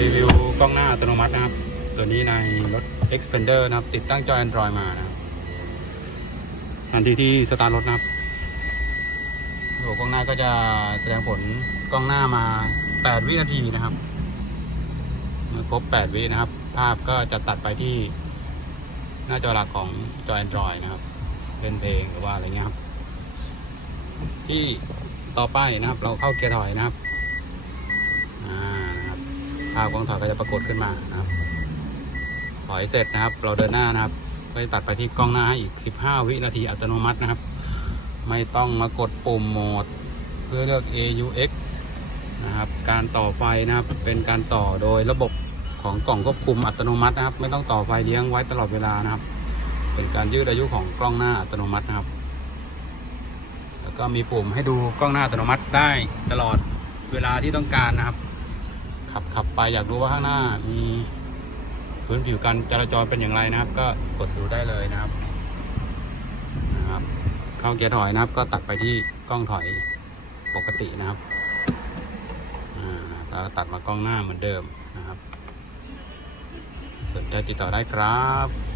รีวิวกล้องหน้าอัตโนมัตินะครับ ตัวนี้ในรถ Xpander นะครับ ติดตั้งจอ Android มานะครับทันทีที่สตาร์ทรถนะครับโลกล้องหน้าก็จะแสดงผลกล้องหน้ามา 8 วินาทีนะครับเมื่อครบ 8 วินะครับ ภาพก็จะตัดไปที่หน้าจอหลักของจอ Android นะครับเป็นเพลงหรือว่าอะไรเงี้ยครับ ที่ต่อไปนะครับ เราเข้าเกียร์ถอยนะครับ ภาพกล้องถอยก็จะปรากฏขึ้นมานะครับถอยเสร็จนะครับ เราเดินหน้านะครับ ก็จะตัดไปที่กล้องหน้าให้อีก 15 วินาทีอัตโนมัตินะครับ ไม่ต้องมากดปุ่มโหมด เพื่อเลือก AUX นะครับ การต่อไฟนะครับ เป็นการต่อโดยระบบของกล่องควบคุมอัตโนมัตินะครับ ไม่ต้องต่อไฟเลี้ยงไว้ตลอดเวลานะครับ เป็นการยืดอายุของกล้องหน้าอัตโนมัตินะครับ แล้วก็มีปุ่มให้ดูกล้องหน้าอัตโนมัติได้ตลอดเวลาที่ต้องการนะครับ ขับขับไปอยากรู้ว่าข้างหน้ามีพื้นผิวการจราจรเป็นอย่างไรนะครับ ก็กดดูได้เลยนะครับนะครับ เข้าเกียร์ถอยนะครับ ก็ตัดไปที่กล้องถอยปกตินะครับอ่าแล้วตัดมากล้องหน้าเหมือนเดิมนะครับ สนใจติดต่อได้ครับ